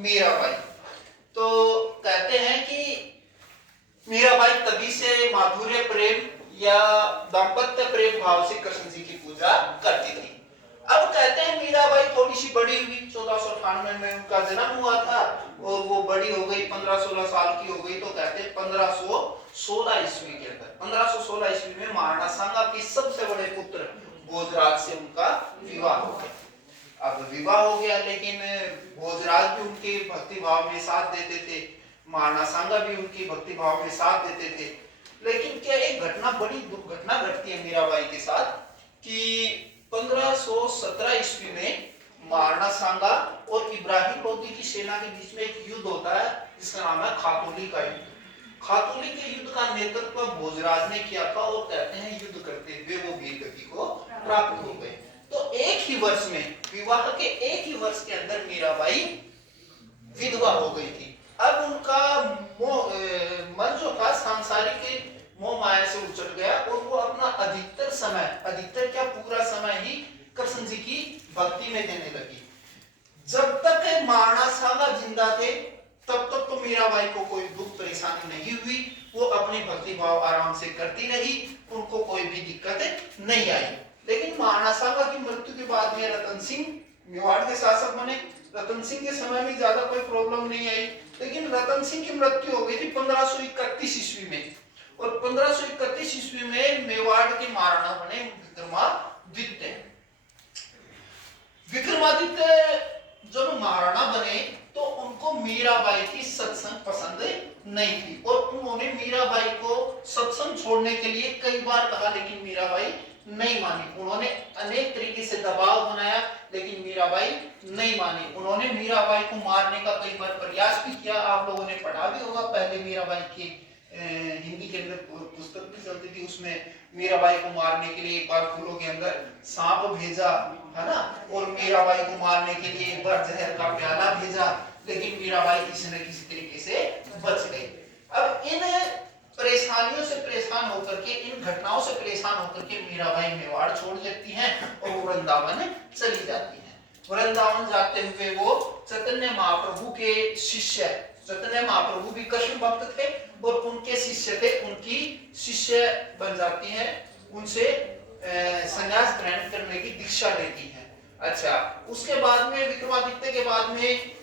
मीराबाई। तो कहते हैं कि मीराबाई तभी से माधुर्य प्रेम या दाम्पत्य प्रेम भाव से कृष्ण जी की पूजा करती थी। अब कहते हैं मीराबाई थोड़ी सी बड़ी हुई, 1498 में उनका जन्म हुआ था और वो बड़ी हो गई, 15-16 साल की हो गई। तो कहते हैं 1516 ईस्वी के अंदर, 1516 ईस्वी में महाराणा सांगा के सबसे बड़े पुत्र भोजराज से उनका विवाह हो गया। अब विवाह हो गया, लेकिन भोजराज भी उनके भक्ति भाव में साथ देते थे, महाराणा सांगा भी उनकी भक्ति भाव में साथ देते थे। लेकिन क्या एक घटना, बड़ी दुर्घटना घटती है मीराबाई के साथ कि 1517 ईस्वी में महाराणा सांगा और इब्राहिम लोदी की सेना के बीच में एक युद्ध होता है जिसका नाम है खातौली का युद्ध। खातौली के युद्ध का नेतृत्व भोजराज ने किया था और कहते हैं युद्ध करते हुए वो वीर गति को प्राप्त हो गए। तो एक ही वर्ष में, विवाह के एक ही वर्ष के अंदर मीराबाई विधवा हो गई थी। अब उनका मन जो था सांसारिक मोह माया से उचट गया और वो अपना अधिकतर समय, अधिकतर क्या पूरा समय ही कृष्ण जी की भक्ति में देने लगी। जब तक महाराणा सांगा जिंदा थे तब तक तो मीराबाई को कोई दुख परेशानी नहीं हुई, वो अपनी भक्ति भाव आराम से करती रही, उनको कोई भी दिक्कत नहीं आई। लेकिन महाराणा सांगा की मृत्यु के बाद में रतन सिंह मेवाड़ के शासक बने। रतन सिंह के समय में ज्यादा कोई प्रॉब्लम नहीं आई, लेकिन रतन सिंह की मृत्यु हो गई थी 1531 ईस्वी में, और 1531 ईस्वी में मेवाड़ के महाराणा बने विक्रमादित्य। विक्रमादित्य जब महाराणा बने तो उनको मीराबाई की सत्संग पसंद नहीं थी और उन्होंने मीराबाई को सत्संग छोड़ने के लिए कई बार कहा, लेकिन मीराबाई नहीं मानी। उन्होंने अनेक तरीके से दबाव बनाया, लेकिन मीराबाई नहीं मानी। उन्होंने मीराबाई को मारने का कई बार प्रयास भी किया। आप लोगों ने पढ़ा भी होगा, पहले मीराबाई की हिंदी के अंदर पुस्तक भी चलती थी, उसमें मीराबाई को मारने के लिए एक बार फूलों के अंदर सांप भेजा, है ना, और मीराबाई को मारने के लिए एक बार जहर का प्याला भेजा, लेकिन मीराबाई किसी न किसी तरीके से बच गई। अब इन परेशानियों से परेशान होकर के, इन घटनाओं से परेशान होकर के मीराबाई मेवाड़ छोड़ लेती हैं और वो वृंदावन चली जाती हैं। वृंदावन जाते हुए वो चैतन्य महाप्रभु के शिष्य, चैतन्य महाप्रभु भी कृष्ण भक्त थे और उनके शिष्य थे, उनकी शिष्य बन जाती हैं, उनसे संन्यास ग्रहण करने की दीक्षा लेती हैं। अच्छा, उसके बाद में विक्रमादित्य के बाद में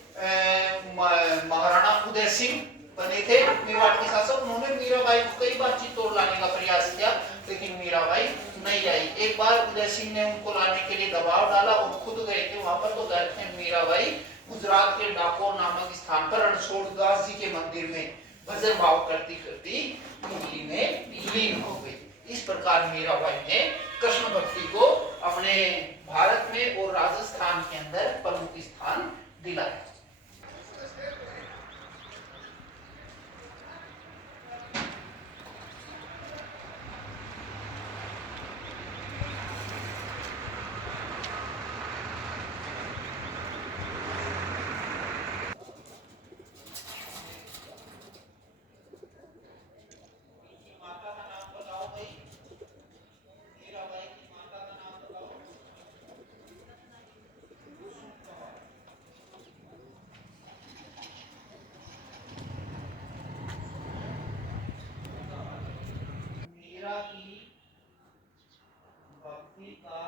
महाराणा उदय सिंह बने थे मेवाड़ के शासक। उन्होंने मीराबाई को कई बार चित्तौड़ लाने का प्रयास किया, लेकिन मीराबाई नहीं आई। एक बार उदय सिंह ने उनको लाने के लिए दबाव डाला और खुद गए थे वहां पर। तो गए थे मीराबाई गुजरात के डाकोर नामक स्थान पर रणछोड़ दास जी के मंदिर में भजन भाव करती करती कुंडली में लीन हो गई। इस प्रकार मीराबाई ने कृष्ण भक्ति को अपने भारत में और राजस्थान के अंदर प्रमुख स्थान दिलाया। की भक्ति का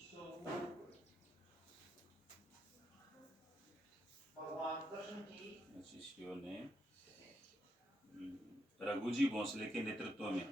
स्वरूप भगवान कृष्ण की शिष्यों ने रघुजी भोसले के नेतृत्व में